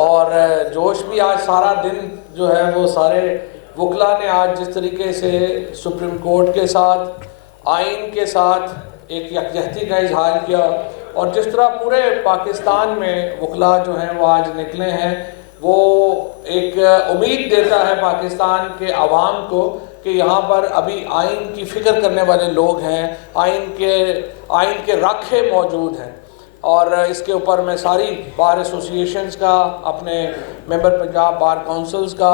اور جوش بھی آج سارا دن جو ہے وہ سارے وکلاء نے آج جس طریقے سے سپریم کورٹ کے ساتھ آئین کے ساتھ ایک یکجہتی کا اظہار کیا، اور جس طرح پورے پاکستان میں وکلاء جو ہیں وہ آج نکلے ہیں، وہ ایک امید دیتا ہے پاکستان کے عوام کو کہ یہاں پر ابھی آئین کی فکر کرنے والے لوگ ہیں، آئین کے رکھے موجود ہیں۔ اور اس کے اوپر میں ساری بار ایسوسیشنز کا، اپنے ممبر پنجاب بار کونسلز کا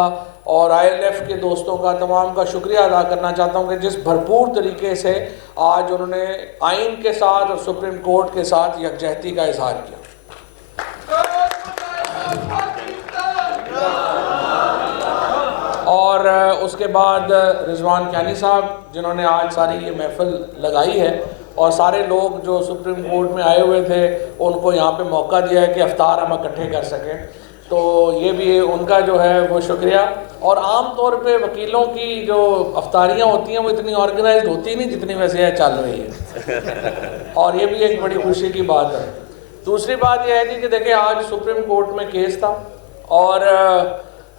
اور ILF کے دوستوں کا، تمام کا شکریہ ادا کرنا چاہتا ہوں کہ جس بھرپور طریقے سے آج انہوں نے آئین کے ساتھ اور سپریم کورٹ کے ساتھ یکجہتی کا اظہار کیا۔ اور اس کے بعد رضوان کیانی صاحب جنہوں نے آج ساری یہ محفل لگائی ہے، اور سارے لوگ جو سپریم کورٹ میں آئے ہوئے تھے ان کو یہاں پہ موقع دیا ہے کہ افطار ہم اکٹھے کر سکیں، تو یہ بھی ان کا جو ہے وہ شکریہ۔ اور عام طور پہ وکیلوں کی جو افطاریاں ہوتی ہیں وہ اتنی آرگنائزڈ ہوتی نہیں جتنی ویسے یہ چل رہی ہے، اور یہ بھی ایک بڑی خوشی کی بات ہے۔ دوسری بات یہ ہے جی کہ دیکھیں آج سپریم کورٹ میں کیس تھا، اور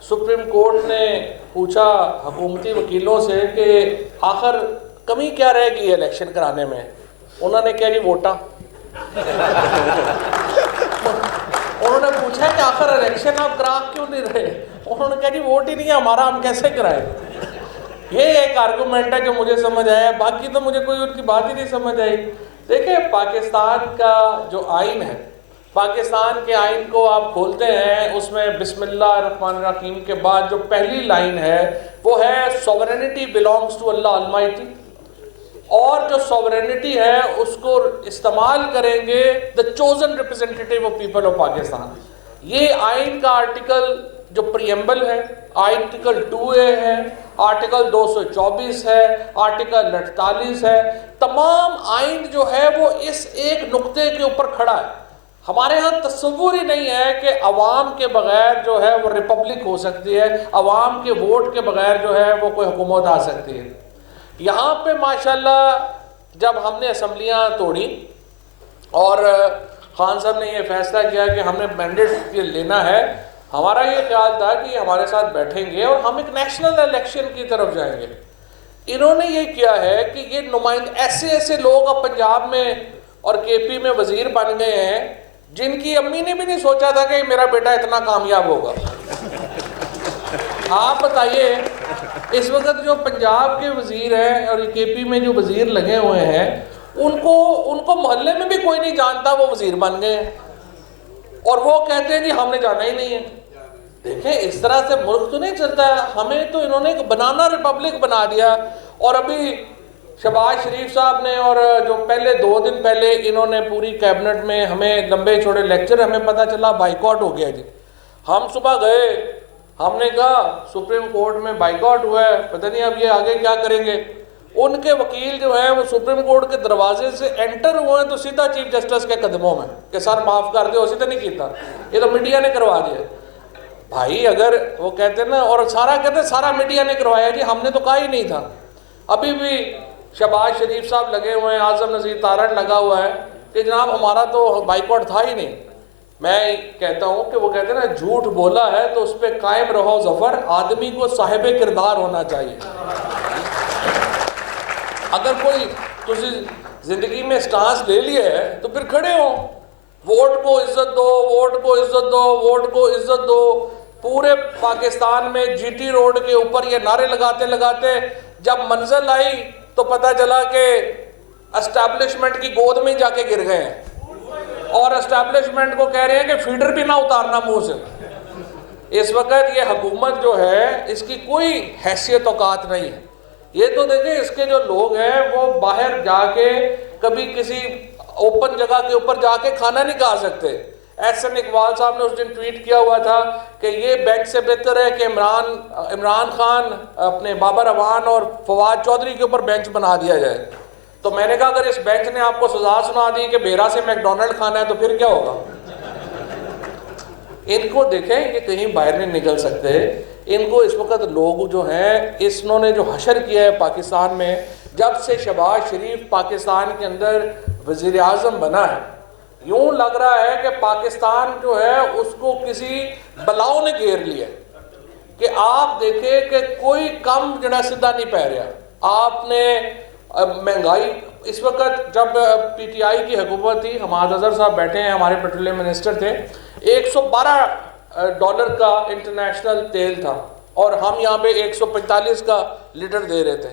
سپریم کورٹ نے پوچھا حکومتی وکیلوں سے کہ آخر کمی کیا رہے گی الیکشن کرانے میں؟ انہوں نے کہا جی ووٹاں۔ انہوں نے پوچھا کہ آخر الیکشن آپ کرا کیوں نہیں رہے؟ انہوں نے کہا جی ووٹ ہی نہیں ہے ہمارا، ہم کیسے کرائیں؟ یہ ایک آرگومنٹ ہے جو مجھے سمجھ آیا، باقی تو مجھے کوئی ان کی بات ہی نہیں سمجھ آئی۔ دیکھیں پاکستان کا جو آئین ہے، پاکستان کے آئین کو آپ کھولتے ہیں، اس میں بسم اللہ الرحمن الرحیم کے بعد جو پہلی لائن ہے وہ ہے sovereignty belongs to Allah Almighty، اور جو sovereignty ہے اس کو استعمال کریں گے the chosen representative of people of Pakistan. یہ آئین کا آرٹیکل جو پریمبل ہے، آرٹیکل 2A ہے، آرٹیکل 224 ہے، آرٹیکل 48 ہے، تمام آئین جو ہے وہ اس ایک نقطے کے اوپر کھڑا ہے۔ ہمارے ہاں تصور ہی نہیں ہے کہ عوام کے بغیر جو ہے وہ ریپبلک ہو سکتی ہے، عوام کے ووٹ کے بغیر جو ہے وہ کوئی حکومت آ سکتی ہے۔ یہاں پہ ماشاءاللہ جب ہم نے اسمبلیاں توڑی اور خان صاحب نے یہ فیصلہ کیا کہ ہم نے مینڈیٹ لینا ہے، ہمارا یہ خیال تھا کہ یہ ہمارے ساتھ بیٹھیں گے اور ہم ایک نیشنل الیکشن کی طرف جائیں گے۔ انہوں نے یہ کیا ہے کہ یہ نمائندے ایسے لوگ اب پنجاب میں اور KP میں وزیر بن گئے ہیں جن کی امی نے بھی نہیں سوچا تھا کہ میرا بیٹا اتنا کامیاب ہوگا۔ آپ بتائیے اس وقت جو پنجاب کے وزیر ہیں اور KP میں جو وزیر لگے ہوئے ہیں ان کو محلے میں بھی کوئی نہیں جانتا، وہ وزیر بن گئے ہیں اور وہ کہتے ہیں جی ہم نے جانا ہی نہیں ہے۔ دیکھیں اس طرح سے ملک تو نہیں چلتا ہے، ہمیں تو انہوں نے ایک بنانا ریپبلک بنا دیا۔ اور ابھی شہباز شریف صاحب نے اور جو پہلے 2 دن پہلے انہوں نے پوری کیبنٹ میں ہمیں لمبے چھوڑے لیکچر، ہمیں پتہ چلا بائیکاٹ ہو گیا جی۔ ہم صبح گئے، ہم نے کہا سپریم کورٹ میں بائیکاٹ ہوا ہے، پتہ نہیں اب یہ آگے کیا کریں گے۔ ان کے وکیل جو ہیں وہ سپریم کورٹ کے دروازے سے انٹر ہوئے ہیں تو سیدھا چیف جسٹس کے قدموں میں کہ سر معاف کر دے، اسی تو نہیں کیتا، یہ تو میڈیا نے کروا دیا۔ بھائی اگر وہ کہتے ہیں نا، اور کہتے ہیں سارا میڈیا نے کروایا جی، ہم نے تو کہا ہی نہیں تھا۔ ابھی بھی شہباز شریف صاحب لگے ہوئے ہیں، اعظم نذیر تارڑ لگا ہوا ہے کہ جناب ہمارا تو بائیکاٹ تھا ہی نہیں۔ میں کہتا ہوں کہ وہ کہتے ہیں نا جھوٹ بولا ہے تو اس پہ قائم رہو ظفر، آدمی کو صاحب کردار ہونا چاہیے۔ اگر کوئی تسی زندگی میں سٹانس لے لیا ہے تو پھر کھڑے ہو، ووٹ کو عزت دو، ووٹ کو عزت دو، ووٹ کو عزت دو۔ پورے پاکستان میں GT روڈ کے اوپر یہ نعرے لگاتے لگاتے جب منزل آئی تو پتہ چلا کہ اسٹیبلشمنٹ کی گود میں جا کے گر گئے ہیں، اور اسٹیبلشمنٹ کو کہہ رہے ہیں کہ فیڈر بھی نہ اتارنا منہ سے۔ اس وقت یہ حکومت جو ہے اس کی کوئی حیثیت اوقات نہیں ہے۔ یہ تو دیکھیں اس کے جو لوگ ہیں وہ باہر جا کے کبھی کسی اوپن جگہ کے اوپر جا کے کھانا نہیں کھا سکتے۔ احسن اقبال صاحب نے اس دن ٹویٹ کیا ہوا تھا کہ یہ بینچ سے بہتر ہے کہ عمران خان اپنے بابر اعوان اور فواد چودھری کے اوپر بینچ بنا دیا جائے۔ تو میں نے کہا اگر اس بینچ نے آپ کو سزا سنا دی کہ بیرا سے میکڈونلڈ کھانا ہے تو پھر کیا ہوگا؟ ان کو دیکھیں یہ کہیں باہر نہیں نکل سکتے۔ ان کو اس وقت لوگ جو ہیں انہوں نے جو حشر کیا ہے پاکستان میں، جب سے شہباز شریف پاکستان کے اندر وزیر اعظم بنا ہے، یوں لگ رہا ہے کہ پاکستان جو ہے اس کو کسی بلاؤ نے گھیر لیا کہ آپ دیکھیں کہ کوئی کم جڑا سدھا نہیں پہ رہا. آپ نے مہنگائی اس وقت جب پی ٹی آئی کی حکومت تھی, حماد اظہر صاحب بیٹھے ہیں, ہمارے پیٹرولیم منسٹر تھے, $112 کا انٹرنیشنل تیل تھا اور ہم یہاں پہ 145 کا لیٹر دے رہے تھے.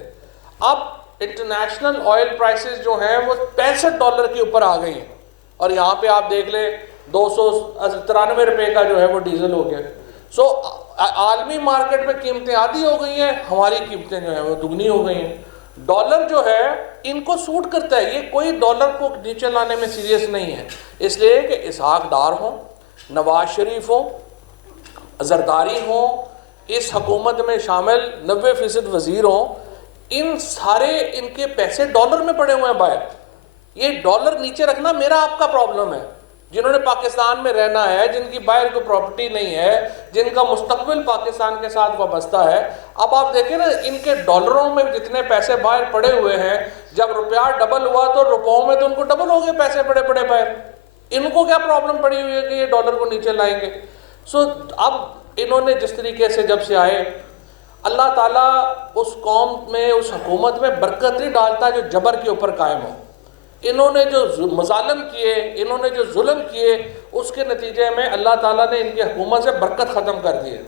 اب انٹرنیشنل آئل پرائسز جو ہیں وہ $65 کے اوپر آ گئی ہیں, اور یہاں پہ آپ دیکھ لیں 293 روپے کا جو ہے وہ ڈیزل ہو گیا. سو عالمی مارکیٹ میں قیمتیں آدھی ہو گئی ہیں, ہماری قیمتیں جو ہیں وہ دگنی ہو گئی ہیں. ڈالر جو ہے ان کو سوٹ کرتا ہے, یہ کوئی ڈالر کو نیچے لانے میں سیریس نہیں ہے, اس لیے کہ اسحاق ڈار ہوں, نواز شریف ہوں, زرداری ہوں, اس حکومت میں شامل 90% وزیر ہوں, ان سارے ان کے پیسے ڈالر میں پڑے ہوئے ہیں باہر. یہ ڈالر نیچے رکھنا میرا آپ کا پرابلم ہے. جنہوں نے پاکستان میں رہنا ہے, جن کی باہر کوئی پراپرٹی نہیں ہے, جن کا مستقبل پاکستان کے ساتھ وابستہ ہے, اب آپ دیکھیں نا ان کے ڈالروں میں جتنے پیسے باہر پڑے ہوئے ہیں, جب روپیہ ڈبل ہوا تو روپوں میں تو ان کو ڈبل ہو گئے پیسے پڑے باہر. ان کو کیا پرابلم پڑی ہوئی ہے کہ یہ ڈالر کو نیچے لائیں گے؟ سو اب انہوں نے جس طریقے سے جب سے آئے, اللہ تعالیٰ اس قوم میں, اس حکومت میں برکت نہیں ڈالتا جو جبر کے اوپر قائم ہو. انہوں نے جو مظالم کیے, انہوں نے جو ظلم کیے, اس کے نتیجے میں اللہ تعالیٰ نے ان کی حکومت سے برکت ختم کر دی ہے.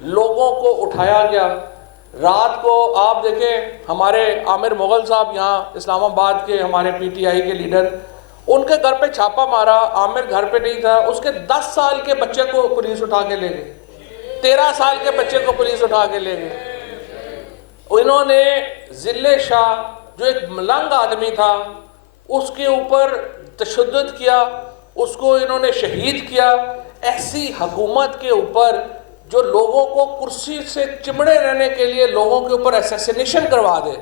لوگوں کو اٹھایا گیا. رات کو آپ دیکھیں ہمارے عامر مغل صاحب یہاں اسلام آباد کے ہمارے پی ٹی آئی کے لیڈر, ان کے گھر پہ چھاپا مارا, عامر گھر پہ نہیں تھا, اس کے 10 سال کے بچے کو پولیس اٹھا کے لے گئی, 13 سال کے بچے کو پولیس اٹھا کے لے گئی. انہوں نے ذلِ شاہ جو ایک ملنگ آدمی تھا اس کے اوپر تشدد کیا, اس کو انہوں نے شہید کیا. ایسی حکومت کے اوپر جو لوگوں کو کرسی سے چمڑے رہنے کے لیے لوگوں کے اوپر اسیسینیشن کروا دے,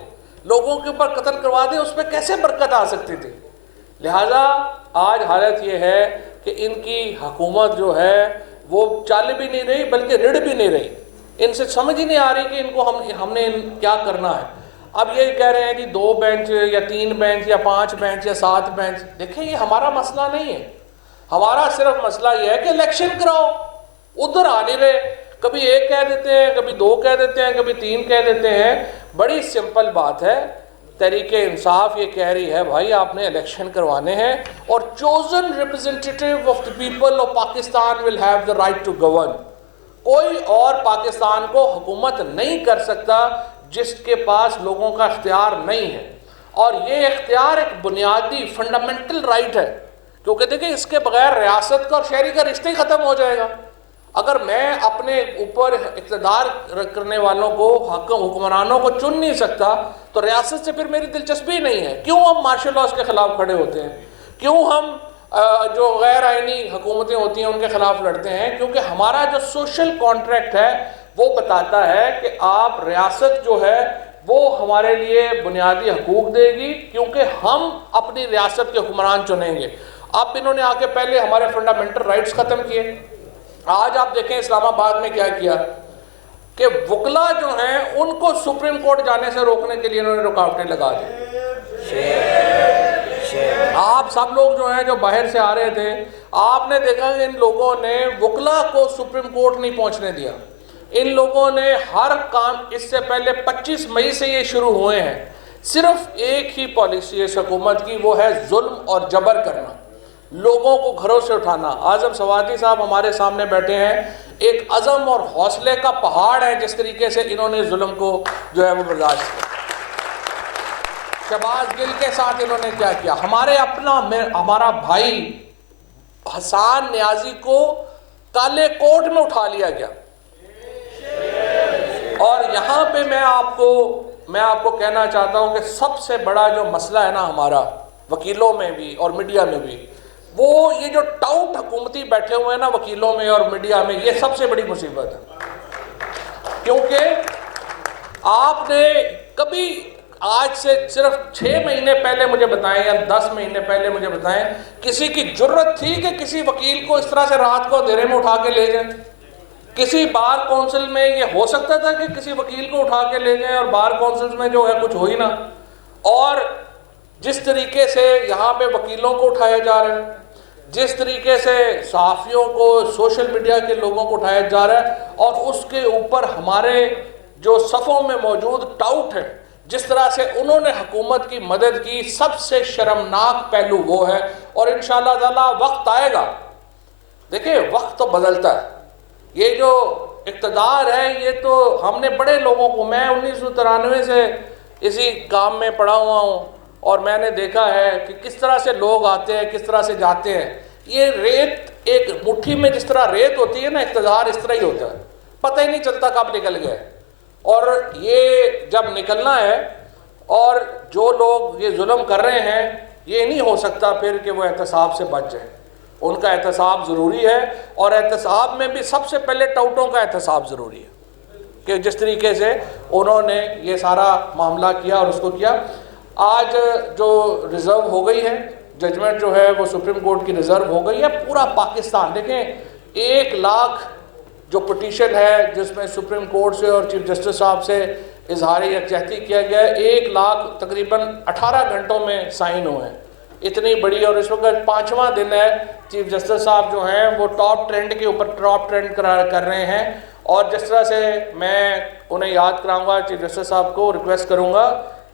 لوگوں کے اوپر قتل کروا دے, اس پہ کیسے برکت آ سکتی تھی؟ لہٰذا آج حالت یہ ہے کہ ان کی حکومت جو ہے وہ چل بھی نہیں رہی بلکہ رڑ بھی نہیں رہی. ان سے سمجھ ہی نہیں آ رہی کہ ان کو ہم نے کیا کرنا ہے. اب یہ کہہ رہے ہیں جی 2 بینچ یا 3 بینچ یا 5 بینچ یا 7 بینچ. دیکھیں یہ ہمارا مسئلہ نہیں ہے. ہمارا صرف مسئلہ یہ ہے کہ الیکشن کراؤ. ادھر آ نہیں رہے, کبھی 1 کہہ دیتے ہیں, کبھی 2 کہہ دیتے ہیں, کبھی 3 کہہ دیتے ہیں. بڑی سمپل بات ہے. تحریک انصاف یہ کہہ رہی ہے بھائی آپ نے الیکشن کروانے ہیں, اور chosen representative of the people of Pakistan will have the right to govern. کوئی اور پاکستان کو حکومت نہیں کر سکتا جس کے پاس لوگوں کا اختیار نہیں ہے. اور یہ اختیار ایک بنیادی فنڈامنٹل رائٹ ہے, کیونکہ دیکھیں اس کے بغیر ریاست کا اور شہری کا رشتہ ہی ختم ہو جائے گا. اگر میں اپنے اوپر اقتدار کرنے والوں کو, حکمرانوں کو چن نہیں سکتا تو ریاست سے پھر میری دلچسپی نہیں ہے. کیوں ہم مارشل لاز کے خلاف کھڑے ہوتے ہیں؟ کیوں ہم جو غیر آئینی حکومتیں ہوتی ہیں ان کے خلاف لڑتے ہیں؟ کیونکہ ہمارا جو سوشل کانٹریکٹ ہے وہ بتاتا ہے کہ آپ ریاست جو ہے وہ ہمارے لیے بنیادی حقوق دے گی, کیونکہ ہم اپنی ریاست کے حکمران چنیں گے. اب انہوں نے آ کے پہلے ہمارے فنڈامنٹل رائٹس ختم کیے. آج آپ دیکھیں اسلام آباد میں کیا کیا کہ وکلا جو ہیں ان کو سپریم کورٹ جانے سے روکنے کے لیے انہوں نے رکاوٹیں لگا دی. آپ سب لوگ جو ہیں جو باہر سے آ رہے تھے, آپ نے دیکھا کہ ان لوگوں نے وکلا کو سپریم کورٹ نہیں پہنچنے دیا. ان لوگوں نے ہر کام, اس سے پہلے 25 مئی سے یہ شروع ہوئے ہیں, صرف ایک ہی پالیسی اس حکومت کی, وہ ہے ظلم اور جبر کرنا, لوگوں کو گھروں سے اٹھانا. اعظم سوادی صاحب ہمارے سامنے بیٹھے ہیں, ایک عزم اور حوصلے کا پہاڑ ہے جس طریقے سے انہوں نے ظلم کو جو ہے وہ برداشت کیا. شہباز گل کے ساتھ انہوں نے کیا کیا, ہمارا بھائی حسان نیازی کو کالے کوٹ میں اٹھا لیا گیا. اور یہاں پہ میں آپ کو کہنا چاہتا ہوں کہ سب سے بڑا جو مسئلہ ہے نا ہمارا, وکیلوں میں بھی اور میڈیا میں بھی, وہ یہ جو ٹاؤٹ حکومتی بیٹھے ہوئے ہیں نا وکیلوں میں اور میڈیا میں, یہ سب سے بڑی مصیبت ہے. کیونکہ آپ نے کبھی آج سے صرف 6 مہینے پہلے مجھے بتائیں یا 10 مہینے پہلے مجھے بتائیں کسی کی جرت تھی کہ کسی وکیل کو اس طرح سے رات کو اندھیرے میں اٹھا کے لے جائیں؟ کسی بار کونسل میں یہ ہو سکتا تھا کہ کسی وکیل کو اٹھا کے لے جائیں اور بار کونسل میں جو ہے کچھ ہو ہی نہ؟ اور جس طریقے سے یہاں پہ وکیلوں کو اٹھایا جا رہا ہے, جس طریقے سے صحافیوں کو، سوشل میڈیا کے لوگوں کو اٹھایا جا رہا ہے، اور اس کے اوپر ہمارے جو صفوں میں موجود ٹاؤٹ ہیں، جس طرح سے انہوں نے حکومت کی مدد کی، سب سے شرمناک پہلو وہ ہے۔ اور انشاءاللہ تعالیٰ وقت آئے گا، دیکھیں وقت تو بدلتا ہے، یہ جو اقتدار ہے یہ تو ہم نے بڑے لوگوں کو، میں 1993 سے اسی کام میں پڑا ہوا ہوں، اور میں نے دیکھا ہے کہ کس طرح سے لوگ آتے ہیں، کس طرح سے جاتے ہیں۔ یہ ریت ایک مٹھی میں جس طرح ریت ہوتی ہے نا، اقتدار اس طرح ہی ہوتا ہے، پتہ ہی نہیں چلتا کب نکل گئے۔ اور یہ جب نکلنا ہے، اور جو لوگ یہ ظلم کر رہے ہیں، یہ نہیں ہو سکتا پھر کہ وہ احتساب سے بچ جائیں۔ ان کا احتساب ضروری ہے، اور احتساب میں بھی سب سے پہلے ٹاؤٹوں کا احتساب ضروری ہے، کہ جس طریقے سے انہوں نے یہ سارا معاملہ کیا اور اس کو کیا۔ آج جو ریزرو ہو گئی ہے، ججمنٹ جو ہے وہ سپریم کورٹ کی ریزرو ہو گئی ہے، پورا پاکستان دیکھیں 1 لاکھ جو پٹیشن ہے جس میں سپریم کورٹ سے اور چیف جسٹس صاحب سے اظہار یکجہتی کیا گیا ہے، 1 لاکھ تقریباً 18 گھنٹوں میں سائن ہوئے ہیں، اتنی بڑی۔ اور اس وقت 5واں دن ہے، چیف جسٹس صاحب جو ہیں وہ ٹاپ ٹرینڈ کے اوپر ٹاپ ٹرینڈ کر رہے ہیں۔ اور جس طرح سے میں انہیں یاد کراؤں گا، چیف جسٹس صاحب کو ریکویسٹ کروں گا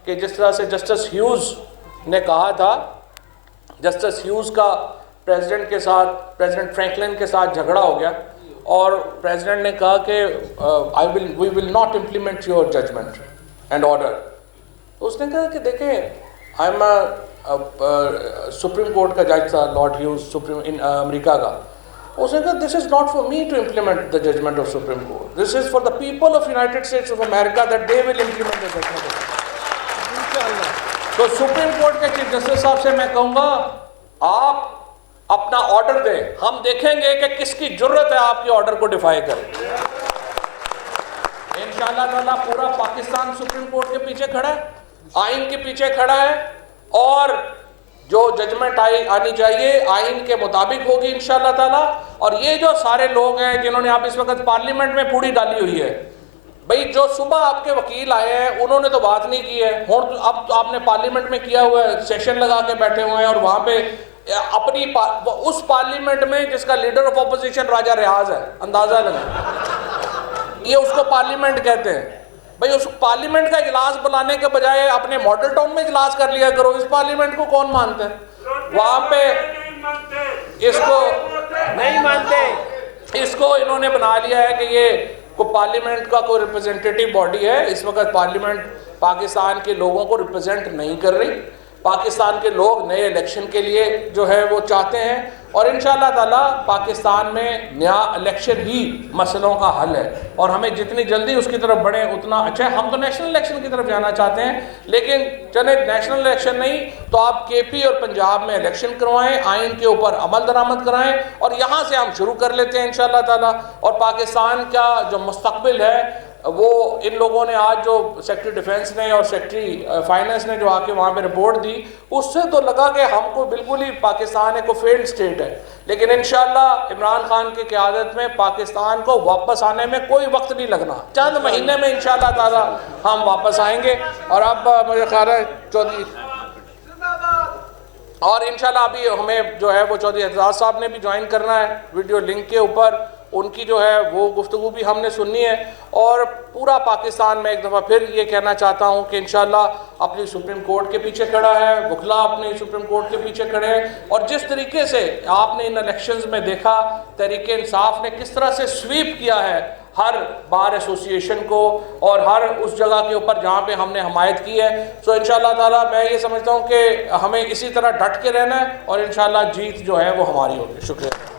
کہ جس طرح سے جسٹس ہیوز نے کہا تھا، جسٹس ہیوز کا پریزیڈنٹ کے ساتھ، پریزیڈنٹ فرینکلن کے ساتھ جھگڑا ہو گیا، اور پریزیڈنٹ نے کہا کہ we will not implement your judgment and order. اس نے کہا کہ دیکھیں آئی ایم سپریم کورٹ کا جج تھا لارڈ ہیوز، امریکہ کا۔ اس نے کہا this is not for me to implement the judgment of supreme court, this is for the people of united states of America that they will implement the judgment. تو supreme court کے chief justice صاحب سے میں کہوں گا آپ اپنا order دیں، ہم دیکھیں گے کہ کس کی جرت ہے آپ کے آرڈر کو ڈیفائی کرے۔ انشاءاللہ تعالیٰ پورا پاکستان سپریم کورٹ کے پیچھے کھڑا ہے، آئین کے پیچھے کھڑا ہے، اور جو ججمنٹ آنی چاہیے آئین کے مطابق ہوگی انشاءاللہ تعالیٰ۔ اور یہ جو سارے لوگ ہیں جنہوں نے آپ اس وقت پارلیمنٹ میں پھوڑی ڈالی ہوئی ہے، بھئی جو صبح آپ کے وکیل آئے ہیں انہوں نے تو بات نہیں کی ہے، اب تو آپ نے پارلیمنٹ میں کیا ہوا ہے، سیشن لگا کے بیٹھے ہوئے ہیں، اور وہاں پہ اپنی اس پارلیمنٹ میں جس کا لیڈر آف اپوزیشن راجہ ریاض ہے، اندازہ لگا، یہ اس کو پارلیمنٹ کہتے ہیں۔ بھئی اس پارلیمنٹ کا اجلاس بلانے کے بجائے اپنے ماڈل ٹاؤن میں اجلاس کر لیا کرو، اس پارلیمنٹ کو کون مانتا ہے؟ وہاں پہ اس کو نہیں مانتے، اس کو انہوں نے بنا لیا ہے کہ یہ کوئی پارلیمنٹ کا کوئی ریپرزنٹیٹیو باڈی ہے۔ اس وقت پارلیمنٹ پاکستان کے لوگوں کو ریپرزینٹ نہیں کر رہی، پاکستان کے لوگ نئے الیکشن کے لیے جو ہے وہ چاہتے ہیں، اور انشاءاللہ تعالیٰ پاکستان میں نیا الیکشن ہی مسئلوں کا حل ہے، اور ہمیں جتنی جلدی اس کی طرف بڑھیں اتنا اچھا ہے۔ ہم تو نیشنل الیکشن کی طرف جانا چاہتے ہیں، لیکن چلے نیشنل الیکشن نہیں تو آپ کے پی اور پنجاب میں الیکشن کروائیں، آئین کے اوپر عمل درآمد کرائیں، اور یہاں سے ہم شروع کر لیتے ہیں انشاءاللہ تعالیٰ۔ اور پاکستان کا جو مستقبل ہے وہ ان لوگوں نے آج جو سیکرٹری ڈیفنس نے اور سیکرٹری فائننس نے جو آ کے وہاں پہ رپورٹ دی، اس سے تو لگا کہ ہم کو بالکل ہی پاکستان ایک فیلڈ سٹیٹ ہے، لیکن انشاءاللہ عمران خان کی قیادت میں پاکستان کو واپس آنے میں کوئی وقت نہیں لگنا، چند مہینے میں انشاءاللہ تعالی ہم واپس آئیں گے۔ اور اب مجھے خیال ہے چودھری، اور انشاءاللہ ابھی ہمیں جو ہے وہ چودھری اعتزاز صاحب نے بھی جوائن کرنا ہے ویڈیو لنک کے اوپر، ان کی جو ہے وہ گفتگو بھی ہم نے سننی ہے۔ اور پورا پاکستان میں ایک دفعہ پھر یہ کہنا چاہتا ہوں کہ انشاءاللہ اپنی سپریم کورٹ کے پیچھے کھڑا ہے، وکلا اپنی سپریم کورٹ کے پیچھے کھڑے ہیں، اور جس طریقے سے آپ نے ان الیکشنز میں دیکھا تحریک انصاف نے کس طرح سے سویپ کیا ہے ہر بار ایسوسییشن کو اور ہر اس جگہ کے اوپر جہاں پہ ہم نے حمایت کی ہے، سو انشاءاللہ تعالیٰ میں یہ سمجھتا ہوں کہ ہمیں اسی طرح ڈٹ کے رہنا ہے، اور انشاءاللہ جیت جو ہے وہ ہماری ہوگی۔ شکریہ۔